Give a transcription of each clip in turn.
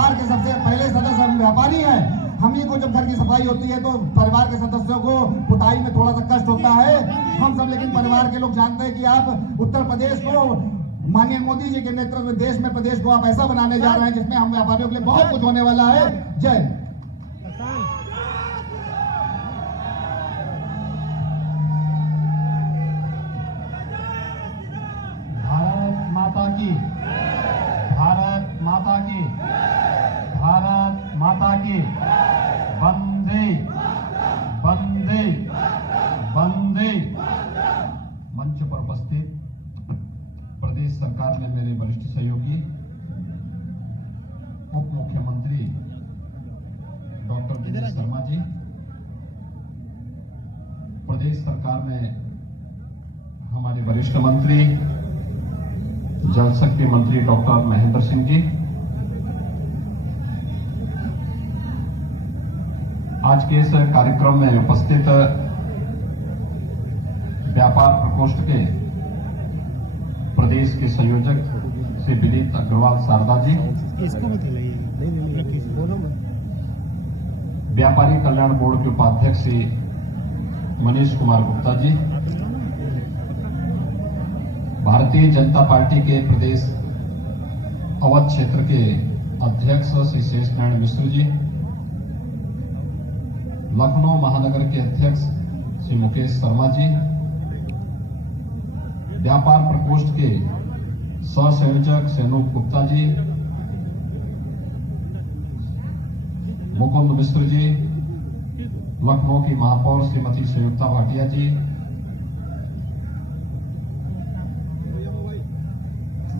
परिवार के सबसे पहले सदस्य हम व्यापारी हैं। हम ही को जब घर की सफाई होती है तो परिवार के सदस्यों को पुताई में थोड़ा सा कष्ट होता है हम सब, लेकिन परिवार के लोग जानते हैं कि आप उत्तर प्रदेश को माननीय मोदी जी के नेतृत्व में देश में प्रदेश को आप ऐसा बनाने जा रहे हैं जिसमें हम व्यापारियों के लिए बहुत कुछ होने वाला है। जय भारत माता की, भारत माता की, भारत माता की। वंदे वंदे वंदे। मंच पर उपस्थित प्रदेश सरकार में मेरे वरिष्ठ सहयोगी उप मुख्यमंत्री डॉक्टर दिनेश शर्मा जी, प्रदेश सरकार में हमारे वरिष्ठ मंत्री जल शक्ति मंत्री डॉक्टर महेंद्र सिंह जी, आज के इस कार्यक्रम में उपस्थित व्यापार प्रकोष्ठ के प्रदेश के संयोजक श्री विनीत अग्रवाल शारदा जी, व्यापारी कल्याण बोर्ड के उपाध्यक्ष श्री मनीष कुमार गुप्ता जी, भारतीय जनता पार्टी के प्रदेश अवध क्षेत्र के अध्यक्ष श्री शेष नारायण मिश्र जी, लखनऊ महानगर के अध्यक्ष श्री मुकेश शर्मा जी, व्यापार प्रकोष्ठ के सह संयोजक सेनूप गुप्ता जी, मुकुंद मिश्र जी, लखनऊ की महापौर श्रीमती संयुक्ता भाटिया जी,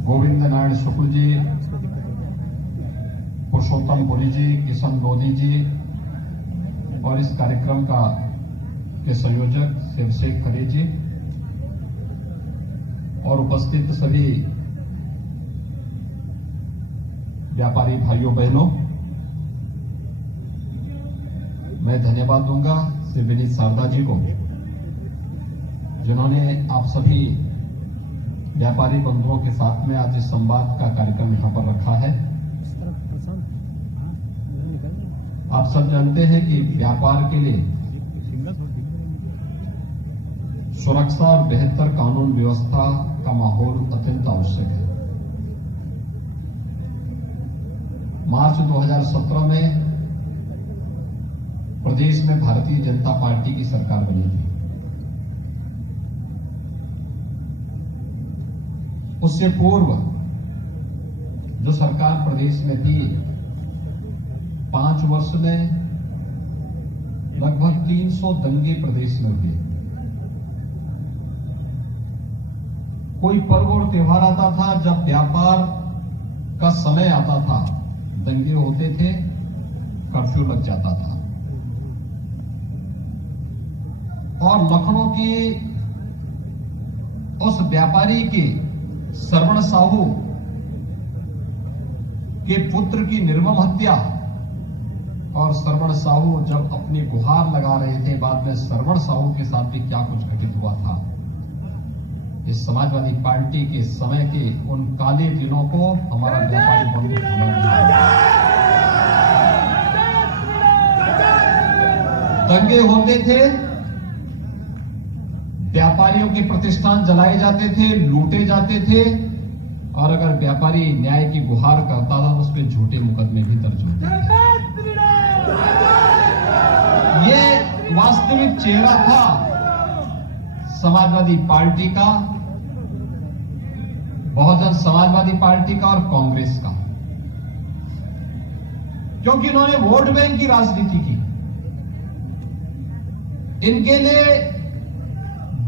गोविंद नारायण शुक्ल जी, पुरुषोत्तम पुरी जी, किशन लोधी जी और इस कार्यक्रम का के संयोजक शिवशेख खरे जी और उपस्थित सभी व्यापारी भाइयों बहनों, मैं धन्यवाद दूंगा श्री विनीत शारदा जी को जिन्होंने आप सभी व्यापारी बंधुओं के साथ में आज इस संवाद का कार्यक्रम यहां पर रखा है। आप सब जानते हैं कि व्यापार के लिए सुरक्षा और बेहतर कानून व्यवस्था का माहौल अत्यंत आवश्यक है। मार्च 2017 में प्रदेश में भारतीय जनता पार्टी की सरकार बनी थी। उससे पूर्व जो सरकार प्रदेश में थी 5 वर्ष में लगभग 300 दंगे प्रदेश में हुए। कोई पर्व और त्योहार आता था, जब व्यापार का समय आता था, दंगे होते थे, कर्फ्यू लग जाता था। और लखनऊ की उस व्यापारी के श्रवण साहू के पुत्र की निर्मम हत्या, और श्रवण साहू जब अपनी गुहार लगा रहे थे, बाद में श्रवण साहू के साथ भी क्या कुछ घटित हुआ था। इस समाजवादी पार्टी के समय के उन काले दिनों को हमारा व्यापारी बंधु भूला नहीं। दंगे होते थे, व्यापारियों के प्रतिष्ठान जलाए जाते थे, लूटे जाते थे, और अगर व्यापारी न्याय की गुहार करता था तो उस पर झूठे मुकदमे भी दर्ज होते थे। ये वास्तविक चेहरा था समाजवादी पार्टी का, बहुजन समाजवादी पार्टी का और कांग्रेस का, क्योंकि इन्होंने वोट बैंक की राजनीति की। इनके लिए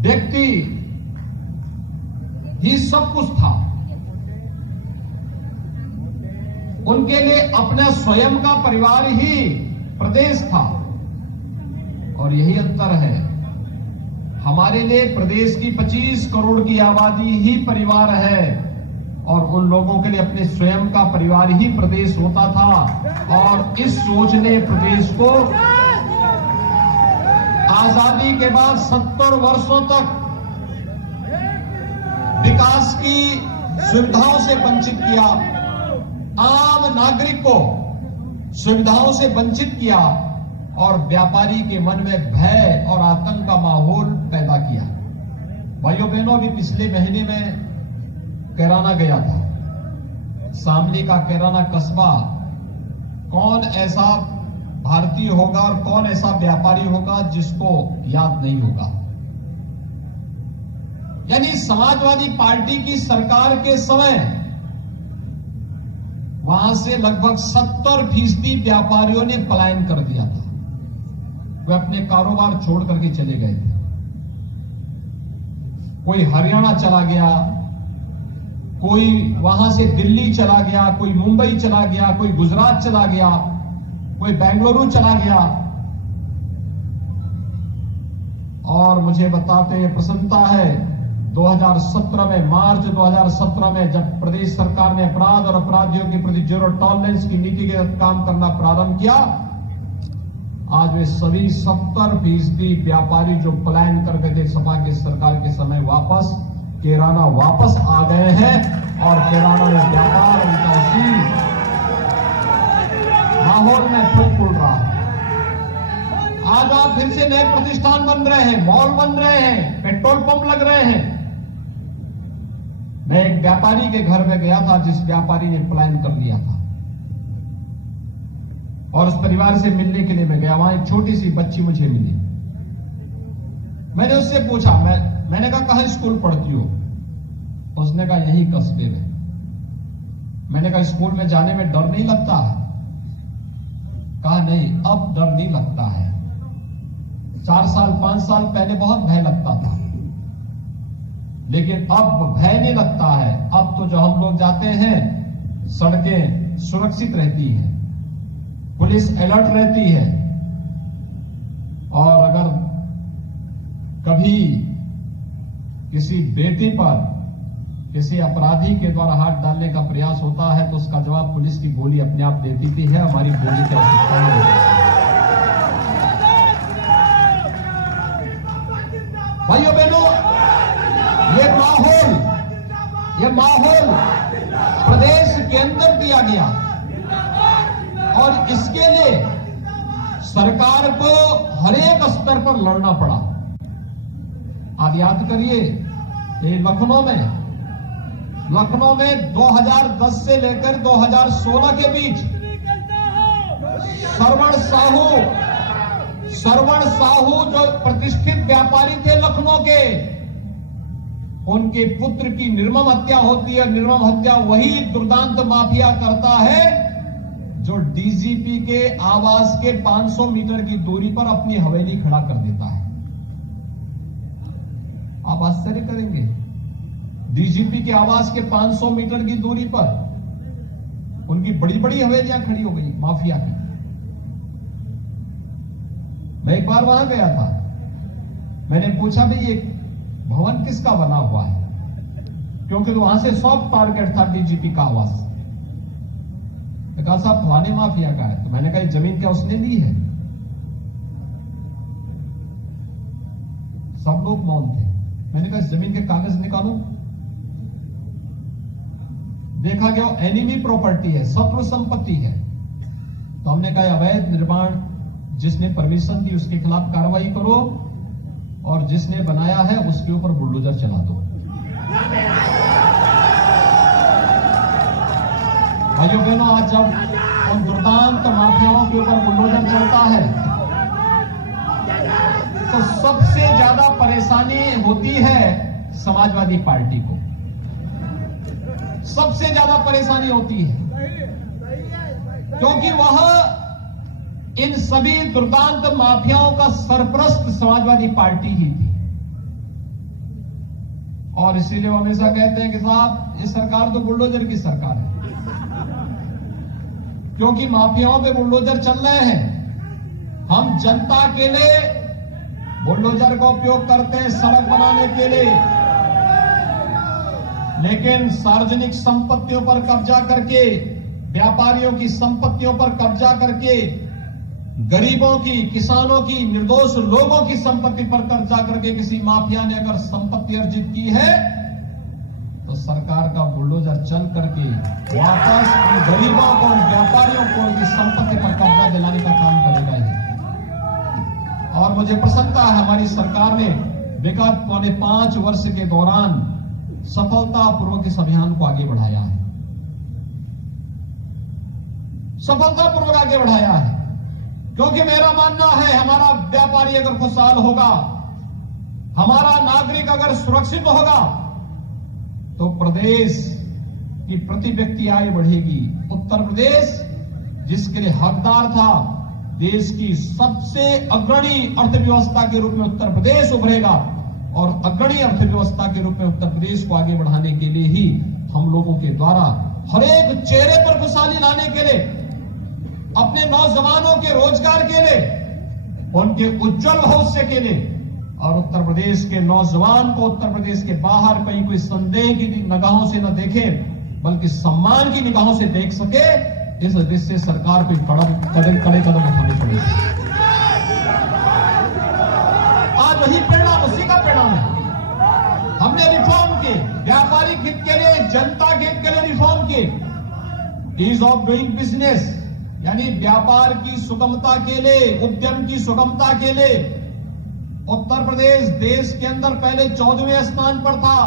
व्यक्ति ही सब कुछ था। उनके लिए अपना स्वयं का परिवार ही प्रदेश था। और यही अंतर है, हमारे लिए प्रदेश की 25 करोड़ की आबादी ही परिवार है, और उन लोगों के लिए अपने स्वयं का परिवार ही प्रदेश होता था। और इस सोच ने प्रदेश को आजादी के बाद 70 वर्षों तक विकास की सुविधाओं से वंचित किया। आम नागरिक को सुविधाओं से वंचित किया और व्यापारी के मन में भय और आतंक का माहौल पैदा किया। भाइयों बहनों, अभी पिछले महीने में कैराना गया था। शामली का कैराना कस्बा, कौन ऐसा भारतीय होगा और कौन ऐसा व्यापारी होगा जिसको याद नहीं होगा। यानी समाजवादी पार्टी की सरकार के समय वहां से लगभग 70% व्यापारियों ने पलायन कर दिया था। वे अपने कारोबार छोड़ करके चले गए थे। कोई हरियाणा चला गया, कोई वहां से दिल्ली चला गया, कोई मुंबई चला गया, कोई गुजरात चला गया, कोई बेंगलुरु चला गया। और मुझे बताते हैं प्रसन्नता है, 2017 में, मार्च 2017 में जब प्रदेश सरकार ने अपराध और अपराधियों के प्रति जीरो टॉलरेंस की नीति के तहत काम करना प्रारंभ किया, आज वे सभी 70% व्यापारी जो पलायन कर गए थे सपा की सरकार के समय, वापस कैराना वापस आ गए हैं और कैराना में व्यापार उनका उसी माहौल में फूल रहा है। आज आप फिर से नए प्रतिष्ठान बन रहे हैं, मॉल बन रहे हैं, पेट्रोल पंप लग रहे हैं। मैं एक व्यापारी के घर में गया था जिस व्यापारी ने पलायन कर लिया था, और उस परिवार से मिलने के लिए मैं गया। वहां एक छोटी सी बच्ची मुझे मिली। मैंने उससे पूछा, मैंने कहा कहां स्कूल पढ़ती हो? उसने कहा यही कस्बे में। मैंने कहा स्कूल में जाने में डर नहीं लगता? कहा नहीं, अब डर नहीं लगता है। 4 साल 5 साल पहले बहुत भय लगता था, लेकिन अब भय नहीं लगता है। अब तो जो हम लोग जाते हैं, सड़कें सुरक्षित रहती हैं, पुलिस अलर्ट रहती है, और अगर कभी किसी बेटी पर किसी अपराधी के द्वारा हाथ डालने का प्रयास होता है तो उसका जवाब पुलिस की गोली अपने आप दे देती है। हमारी गोली की आवश्यकता नहीं होती। भाइयों बहनों, ये माहौल प्रदेश के अंदर दिया गया और इसके लिए सरकार को हर एक स्तर पर लड़ना पड़ा। आप याद करिए, ये लखनऊ में 2010 से लेकर 2016 के बीच श्रवण साहू जो प्रतिष्ठित व्यापारी थे लखनऊ के, उनके पुत्र की निर्मम हत्या होती है। निर्मम हत्या वही दुर्दांत माफिया करता है जो डीजीपी के आवास के 500 मीटर की दूरी पर अपनी हवेली खड़ा कर देता है। आप आश्चर्य करेंगे, डीजीपी के आवास के 500 मीटर की दूरी पर उनकी बड़ी बड़ी हवेलियां खड़ी हो गई माफिया की। मैं एक बार वहां गया था, मैंने पूछा भाई ये भवन किसका बना हुआ है, क्योंकि वहां से सॉफ्ट टारगेट था डीजीपी का आवास। मैं कहा साहब फलाने माफिया का है। तो मैंने कहा जमीन क्या उसने ली है? सब लोग मौन थे। मैंने कहा जमीन के कागज निकालो। देखा गया एनिमी प्रॉपर्टी है, शत्रु संपत्ति है। तो हमने कहा अवैध निर्माण जिसने परमिशन दी उसके खिलाफ कार्रवाई करो, और जिसने बनाया है उसके ऊपर बुलडोजर चला दो। भाइयों बहनों, आज जब उन दुर्दांत माफियाओं के ऊपर बुलडोजर चलता है तो सबसे ज्यादा परेशानी होती है समाजवादी पार्टी को। सबसे ज्यादा परेशानी होती है क्योंकि वह इन सभी दुर्दांत माफियाओं का सरपरस्त समाजवादी पार्टी ही थी। और इसीलिए वो हमेशा कहते हैं कि साहब ये सरकार तो बुलडोजर की सरकार है, क्योंकि माफियाओं पे बुलडोजर चल रहे हैं। हम जनता के लिए बुलडोजर का उपयोग करते हैं सड़क बनाने के लिए, लेकिन सार्वजनिक संपत्तियों पर कब्जा करके, व्यापारियों की संपत्तियों पर कब्जा करके, गरीबों की, किसानों की, निर्दोष लोगों की संपत्ति पर कब्जा करके किसी माफिया ने अगर संपत्ति अर्जित की है तो सरकार का बुलडोजर चल करके वापस उन गरीबों को, उन व्यापारियों को उनकी संपत्ति पर कब्जा दिलाने का काम करेगा ही। और मुझे प्रसन्नता है हमारी सरकार ने विगत 5.25 वर्ष के दौरान सफलतापूर्वक इस अभियान को आगे बढ़ाया है, सफलतापूर्वक आगे बढ़ाया है। क्योंकि मेरा मानना है हमारा व्यापारी अगर खुशहाल होगा, हमारा नागरिक अगर सुरक्षित होगा, तो प्रदेश की प्रति व्यक्ति आय बढ़ेगी। उत्तर प्रदेश जिसके लिए हकदार था, देश की सबसे अग्रणी अर्थव्यवस्था के रूप में उत्तर प्रदेश उभरेगा। और अग्रणी अर्थव्यवस्था के रूप में उत्तर प्रदेश को आगे बढ़ाने के लिए ही हम लोगों के द्वारा हर एक चेहरे पर खुशहाली लाने के लिए, अपने नौजवानों के रोजगार के लिए, उनके उज्जवल भविष्य के लिए, और उत्तर प्रदेश के नौजवान को उत्तर प्रदेश के बाहर कहीं कोई संदेह की निगाहों से न देखे, बल्कि सम्मान की निगाहों से देख सके, इस उद्देश्य से सरकार को कड़े कदम उठाने पड़ेंगे। आज वही परिणाम, उसी का परिणाम है। हमने रिफॉर्म किए, व्यापारिक हित के लिए, जनता के हित के लिए रिफॉर्म किए। ईज ऑफ डूइंग बिजनेस यानी व्यापार की सुगमता के लिए, उद्यम की सुगमता के लिए उत्तर प्रदेश देश के अंदर पहले 14वें स्थान पर था।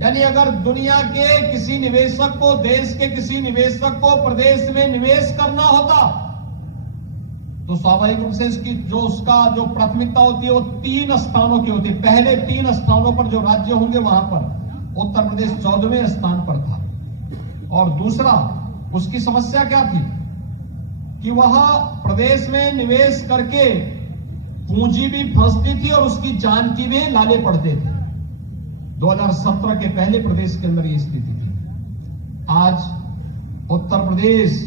यानी अगर दुनिया के किसी निवेशक को, देश के किसी निवेशक को प्रदेश में निवेश करना होता, तो स्वाभाविक रूप से उसका जो प्राथमिकता होती है वो 3 स्थानों की होती है। पहले 3 स्थानों पर जो राज्य होंगे वहां पर उत्तर प्रदेश 14वें स्थान पर था। और दूसरा, उसकी समस्या क्या थी कि वह प्रदेश में निवेश करके पूंजी भी फंसती थी और उसकी जान की भी लाले पड़ते थे। 2017 के पहले प्रदेश के अंदर ये स्थिति थी। आज उत्तर प्रदेश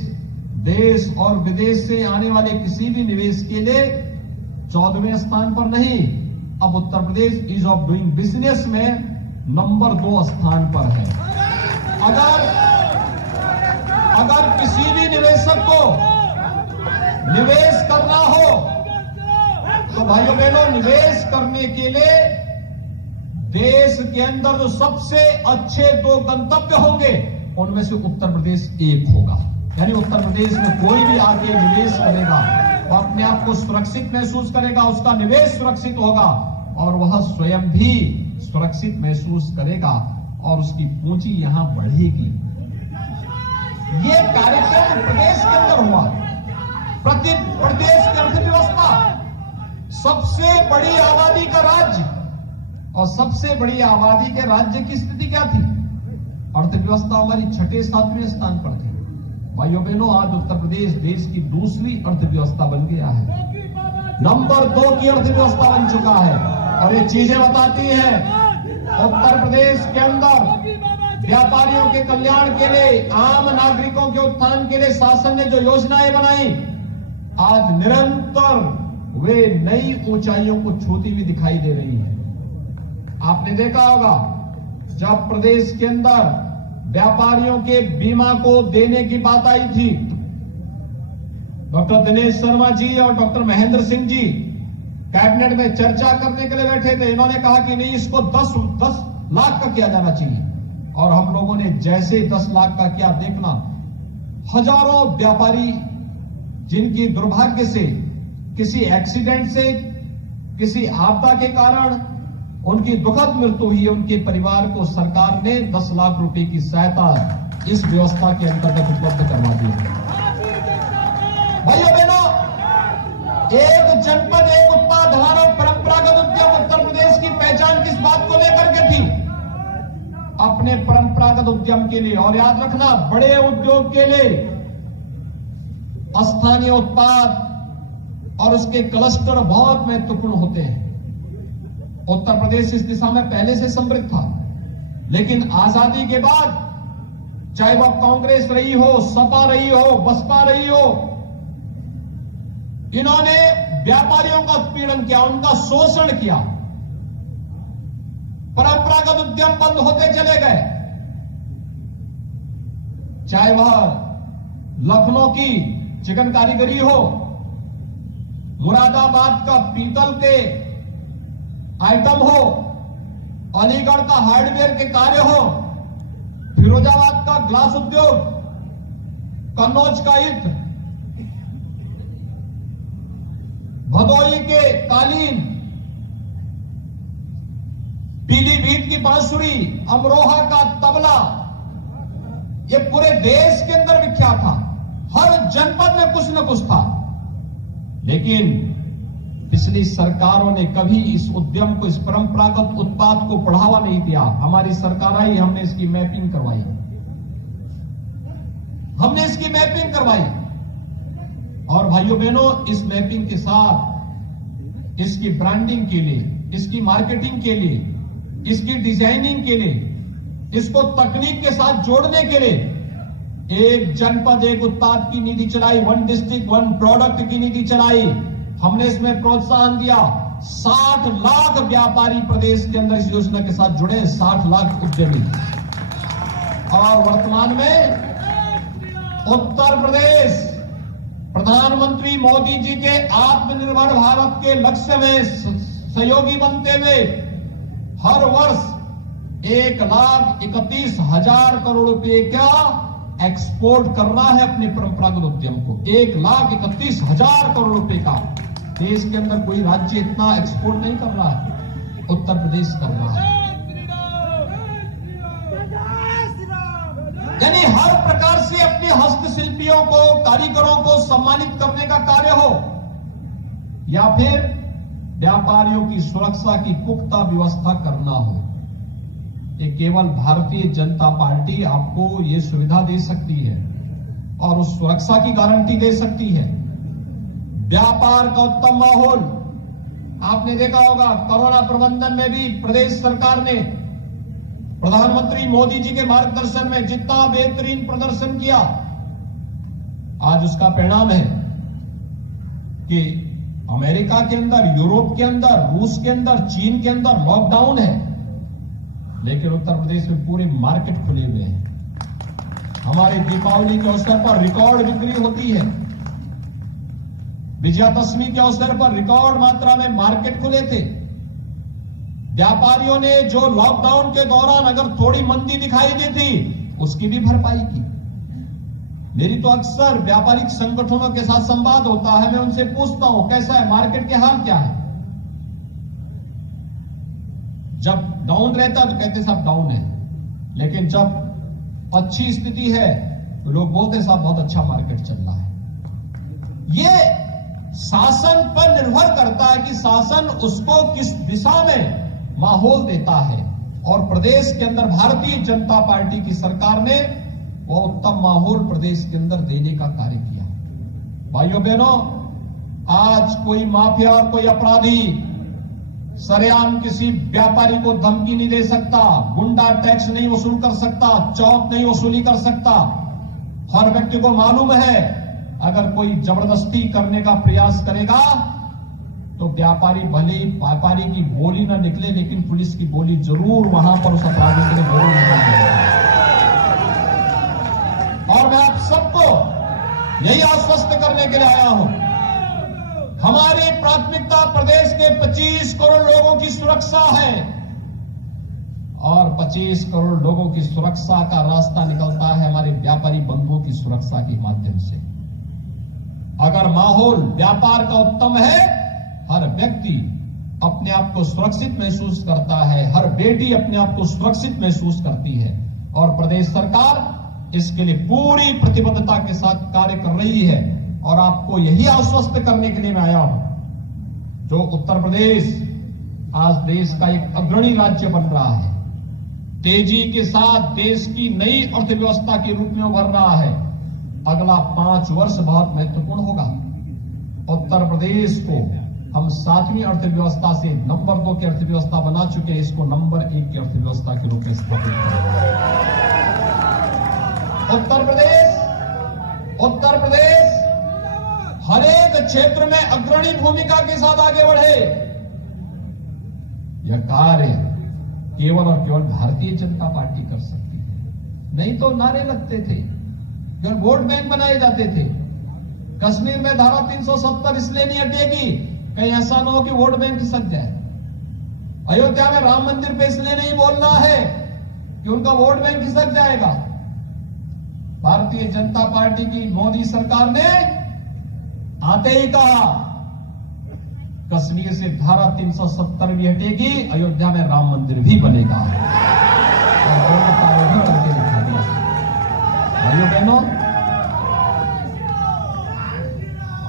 देश और विदेश से आने वाले किसी भी निवेश के लिए 14वें स्थान पर नहीं, अब Uttar Pradesh ease of doing business में नंबर 2 स्थान पर है। अगर किसी भी निवेशक को निवेश करना हो, तो भाइयों बहनों, निवेश करने के लिए देश के अंदर जो सबसे अच्छे 2 गंतव्य होंगे, उनमें से उत्तर प्रदेश एक होगा। यानी उत्तर प्रदेश में कोई भी आके निवेश करेगा वो अपने आप को सुरक्षित महसूस करेगा, उसका निवेश सुरक्षित होगा और वह स्वयं भी सुरक्षित महसूस करेगा और उसकी पूंजी यहां बढ़ेगी। ये कार्यक्रम प्रदेश के अंदर हुआ। प्रदेश की अर्थव्यवस्था, सबसे बड़ी आबादी का राज्य और सबसे बड़ी आबादी के राज्य की स्थिति क्या थी? अर्थव्यवस्था हमारी 6-7वें स्थान पर थी। भाइयों बहनों, आज उत्तर प्रदेश देश की दूसरी अर्थव्यवस्था बन गया है, नंबर 2 की अर्थव्यवस्था बन चुका है। और ये चीजें बताती हैं उत्तर प्रदेश के अंदर व्यापारियों के कल्याण के लिए, आम नागरिकों के उत्थान के लिए शासन ने जो योजनाएं बनाई, आज निरंतर वे नई ऊंचाइयों को छूती हुई दिखाई दे रही है। आपने देखा होगा जब प्रदेश के अंदर व्यापारियों के बीमा को देने की बात आई थी, डॉक्टर दिनेश शर्मा जी और डॉक्टर महेंद्र सिंह जी कैबिनेट में चर्चा करने के लिए बैठे थे। इन्होंने कहा कि नहीं, इसको 10 लाख का किया जाना चाहिए। और हम लोगों ने जैसे 10 लाख का किया, देखना हजारों व्यापारी जिनकी दुर्भाग्य से, किसी एक्सीडेंट से, किसी आपदा के कारण उनकी दुखद मृत्यु हुई, उनके परिवार को सरकार ने 10 लाख रुपए की सहायता इस व्यवस्था के अंतर्गत उपलब्ध करवा दी। भाइयों बहनों, एक जनपद एक उत्पाद हमारा परंपरागत उद्यम उत्तर प्रदेश की पहचान किस बात को लेकर के थी? अपने परंपरागत उद्यम के लिए। और याद रखना, बड़े उद्योग के लिए स्थानीय उत्पाद और उसके क्लस्टर बहुत महत्वपूर्ण होते हैं। उत्तर प्रदेश इस दिशा में पहले से समृद्ध था, लेकिन आजादी के बाद चाहे वह कांग्रेस रही हो, सपा रही हो, बसपा रही हो, इन्होंने व्यापारियों का उत्पीड़न किया, उनका शोषण किया, परंपरागत उद्यम बंद होते चले गए। चाहे वह लखनऊ की चिकन कारीगरी हो, मुरादाबाद का पीतल के आइटम हो, अलीगढ़ का हार्डवेयर के कार्य हो, फिरोजाबाद का ग्लास उद्योग, कन्नौज का ईंट, भदोही के कालीन, पीलीभीत की बांसुरी, अमरोहा का तबला, ये पूरे देश के अंदर विख्यात था। हर जनपद में कुछ न कुछ था। लेकिन पिछली सरकारों ने कभी इस उद्यम को, इस परंपरागत उत्पाद को बढ़ावा नहीं दिया। हमारी सरकार आई, हमने इसकी मैपिंग करवाई, और भाइयों बहनों, इस मैपिंग के साथ इसकी ब्रांडिंग के लिए, इसकी मार्केटिंग के लिए, इसकी डिजाइनिंग के लिए, इसको तकनीक के साथ जोड़ने के लिए एक जनपद एक उत्पाद की नीति चलाई, 1 डिस्ट्रिक्ट 1 प्रोडक्ट की नीति चलाई। हमने इसमें प्रोत्साहन दिया। 60 लाख व्यापारी प्रदेश के अंदर इस योजना के साथ जुड़े, 60 लाख उद्यमी। और वर्तमान में उत्तर प्रदेश प्रधानमंत्री मोदी जी के आत्मनिर्भर भारत के लक्ष्य में सहयोगी बनते हुए हर वर्ष 1,31,000 करोड़ रुपए का एक्सपोर्ट करना है अपने परंपरागत उद्यम को। 1,31,000 करोड़ रुपए का। देश के अंदर कोई राज्य इतना एक्सपोर्ट नहीं कर रहा है, उत्तर प्रदेश कर रहा है। यानी हर प्रकार से अपने हस्तशिल्पियों को, कारीगरों को सम्मानित करने का कार्य हो, या फिर व्यापारियों की सुरक्षा की पुख्ता व्यवस्था करना हो, ये केवल भारतीय जनता पार्टी आपको ये सुविधा दे सकती है और उस सुरक्षा की गारंटी दे सकती है। व्यापार का उत्तम माहौल आपने देखा होगा, कोरोना प्रबंधन में भी प्रदेश सरकार ने प्रधानमंत्री मोदी जी के मार्गदर्शन में जितना बेहतरीन प्रदर्शन किया, आज उसका परिणाम है कि अमेरिका के अंदर, यूरोप के अंदर, रूस के अंदर, चीन के अंदर लॉकडाउन है, लेकिन उत्तर प्रदेश में पूरे मार्केट खुले हुए हैं। हमारे दीपावली के अवसर पर रिकॉर्ड बिक्री होती है, विजयादशमी के अवसर पर रिकॉर्ड मात्रा में मार्केट खुले थे। व्यापारियों ने जो लॉकडाउन के दौरान अगर थोड़ी मंदी दिखाई दी थी, उसकी भी भरपाई की। मेरी तो अक्सर व्यापारिक संगठनों के साथ संवाद होता है, मैं उनसे पूछता हूं कैसा है मार्केट के हाल क्या है। जब डाउन रहता तो कहते साहब डाउन है, लेकिन जब अच्छी स्थिति है तो लोग बोलते साहब बहुत अच्छा मार्केट चल रहा है। ये शासन पर निर्भर करता है कि शासन उसको किस दिशा में माहौल देता है, और प्रदेश के अंदर भारतीय जनता पार्टी की सरकार ने वो उत्तम माहौल प्रदेश के अंदर देने का कार्य किया। भाइयों बहनों, आज कोई माफिया और कोई अपराधी सरेआम किसी व्यापारी को धमकी नहीं दे सकता, गुंडा टैक्स नहीं वसूल कर सकता, चौक नहीं वसूली कर सकता। हर व्यक्ति को मालूम है अगर कोई जबरदस्ती करने का प्रयास करेगा तो व्यापारी भले ही व्यापारी की बोली ना निकले, लेकिन पुलिस की बोली जरूर वहां पर उस अपराधी के लिए जरूर निकलेगी। और मैं आप सबको यही आश्वस्त करने के लिए आया हूं, हमारी प्राथमिकता प्रदेश के 25 करोड़ लोगों की सुरक्षा है, और 25 करोड़ लोगों की सुरक्षा का रास्ता निकलता है हमारे व्यापारी बंधुओं की सुरक्षा के माध्यम से। अगर माहौल व्यापार का उत्तम है, हर व्यक्ति अपने आप को सुरक्षित महसूस करता है, हर बेटी अपने आप को सुरक्षित महसूस करती है, और प्रदेश सरकार इसके लिए पूरी प्रतिबद्धता के साथ कार्य कर रही है। और आपको यही आश्वस्त करने के लिए मैं आया हूं, जो उत्तर प्रदेश आज देश का एक अग्रणी राज्य बन रहा है, तेजी के साथ देश की नई अर्थव्यवस्था के रूप में उभर रहा है। अगला 5 वर्ष बहुत महत्वपूर्ण होगा। उत्तर प्रदेश को हम 7वीं अर्थव्यवस्था से नंबर 2 की अर्थव्यवस्था बना चुके हैं, इसको नंबर 1 की अर्थव्यवस्था के रूप में स्थापित करेंगे। उत्तर प्रदेश हर एक क्षेत्र में अग्रणी भूमिका के साथ आगे बढ़े। यह कार्य केवल और केवल भारतीय जनता पार्टी कर सकती है। नहीं तो नारे लगते थे, फिर वोट बैंक बनाए जाते थे। कश्मीर में धारा 370 इसलिए नहीं हटेगी कहीं ऐसा ना हो कि वोट बैंक खिसक जाए। अयोध्या में राम मंदिर पे इसलिए नहीं बोलना है कि उनका वोट बैंक खिसक जाएगा। भारतीय जनता पार्टी की मोदी सरकार ने आते ही कहा कश्मीर से धारा 370 भी हटेगी, अयोध्या में राम मंदिर भी बनेगा, और दोनों कार्य भी करके दिखा दिया। भाइयों बहनों,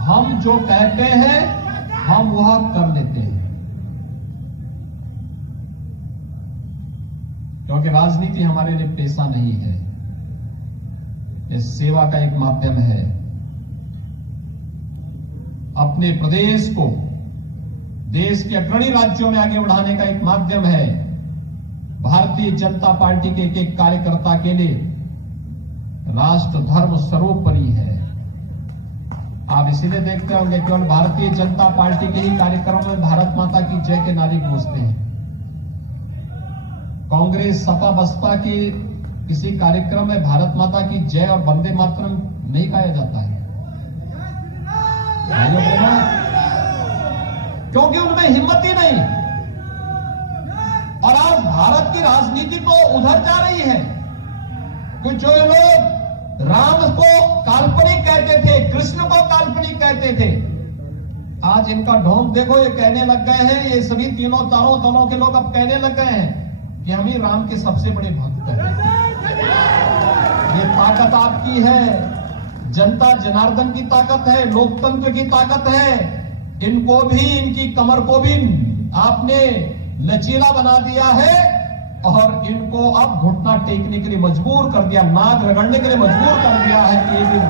हम जो कहते हैं हम वह कर लेते हैं, क्योंकि राजनीति हमारे लिए पेशा नहीं है, यह सेवा का एक माध्यम है। अपने प्रदेश को देश के अग्रणी राज्यों में आगे बढ़ाने का एक माध्यम है। भारतीय जनता पार्टी के एक एक कार्यकर्ता के लिए राष्ट्र धर्म सर्वोपरि है। आप इसीलिए देखते होंगे केवल भारतीय जनता पार्टी के ही कार्यक्रमों में भारत माता की जय के नारे गूंजते हैं। कांग्रेस सपा बसपा के किसी कार्यक्रम में भारत माता की जय और वंदे मातरम नहीं गाया जाता है, क्योंकि उनमें हिम्मत ही नहीं। और आज भारत की राजनीति तो उधर जा रही है। कुछ जो लोग राम को काल्पनिक कहते थे, कृष्ण को काल्पनिक कहते थे, आज इनका ढोंग देखो, ये कहने लग गए हैं, ये सभी तीनों चारों दलों के लोग अब कहने लग गए हैं कि हम ही राम के सबसे बड़े भक्त हैं। ये ताकत आपकी है, जनता जनार्दन की ताकत है, लोकतंत्र की ताकत है। इनको भी, इनकी कमर को भी आपने लचीला बना दिया है और इनको अब घुटना टेकने के लिए मजबूर कर दिया, नाक रगड़ने के लिए मजबूर कर दिया है कि भी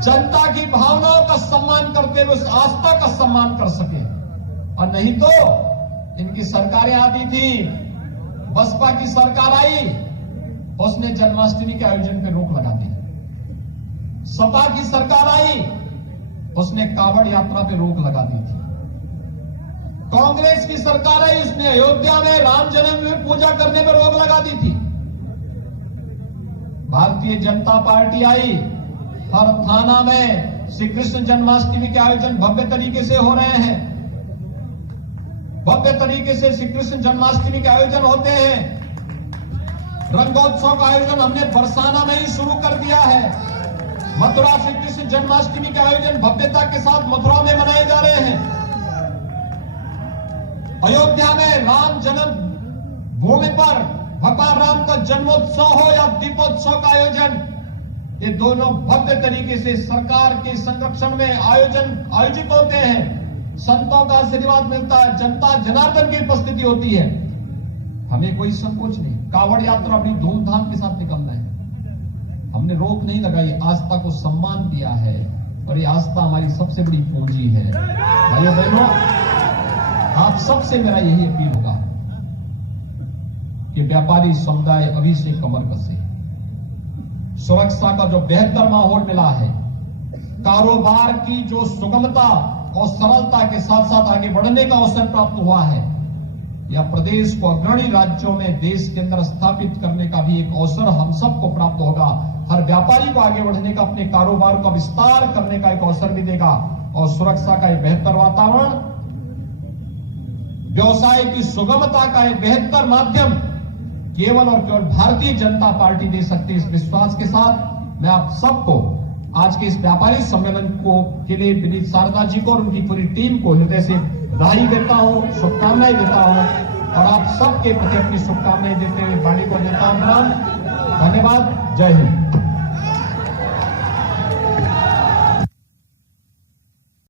जनता की भावनाओं का सम्मान करते हुए उस आस्था का सम्मान कर सके। और नहीं तो इनकी सरकारें आती थी, बसपा की सरकार आई, उसने जन्माष्टमी के आयोजन पे रोक लगा दी। सपा की सरकार आई, उसने कावड़ यात्रा पे रोक लगा दी थी। कांग्रेस की सरकार आई, उसने अयोध्या में राम जन्मभूमि पूजा करने पर रोक लगा दी थी। भारतीय जनता पार्टी आई, हर थाना में श्री कृष्ण जन्माष्टमी के आयोजन भव्य तरीके से हो रहे हैं। भव्य तरीके से श्री कृष्ण जन्माष्टमी के आयोजन होते हैं। रंगोत्सव का आयोजन हमने बरसाना में ही शुरू कर दिया है। मथुरा श्री कृष्ण जन्माष्टमी के आयोजन भव्यता के साथ मथुरा में मनाए जा रहे हैं। अयोध्या में राम जन्म भूमि पर भगवान राम का जन्मोत्सव हो या दीपोत्सव का आयोजन, ये दोनों भव्य तरीके से सरकार के संरक्षण में आयोजित होते हैं। संतों का आशीर्वाद मिलता है, जनता जनार्दन की उपस्थिति होती है। हमें कोई संकोच नहीं, कावड़ यात्रा बड़ी धूमधाम के साथ निकलना है। हमने रोक नहीं लगाई, आस्था को सम्मान दिया है और ये आस्था हमारी सबसे बड़ी पूंजी है। भाइयों बहनों, आप सबसे मेरा यही अपील होगा कि व्यापारी समुदाय अभी से कमर कसे। सुरक्षा का जो बेहतर माहौल मिला है, कारोबार की जो सुगमता और सरलता के साथ साथ आगे बढ़ने का अवसर प्राप्त हुआ है, या प्रदेश को अग्रणी राज्यों में देश के अंदर स्थापित करने का भी एक अवसर हम सबको प्राप्त होगा। हर व्यापारी को आगे बढ़ने का, अपने कारोबार का विस्तार करने का एक अवसर भी देगा और सुरक्षा का एक बेहतर वातावरण, व्यवसाय की सुगमता का एक बेहतर माध्यम केवल और केवल भारतीय जनता पार्टी दे सकती है। इस विश्वास के साथ मैं आप सबको आज के इस व्यापारी सम्मेलन के लिए विनीत शारदा जी को और उनकी पूरी टीम को हृदय से बधाई देता हूं, शुभकामनाएं देता हूं और आप सबके प्रति अपनी शुभकामनाएं देते हुए वाणी को देता हूं। धन्यवाद। जय हिंद।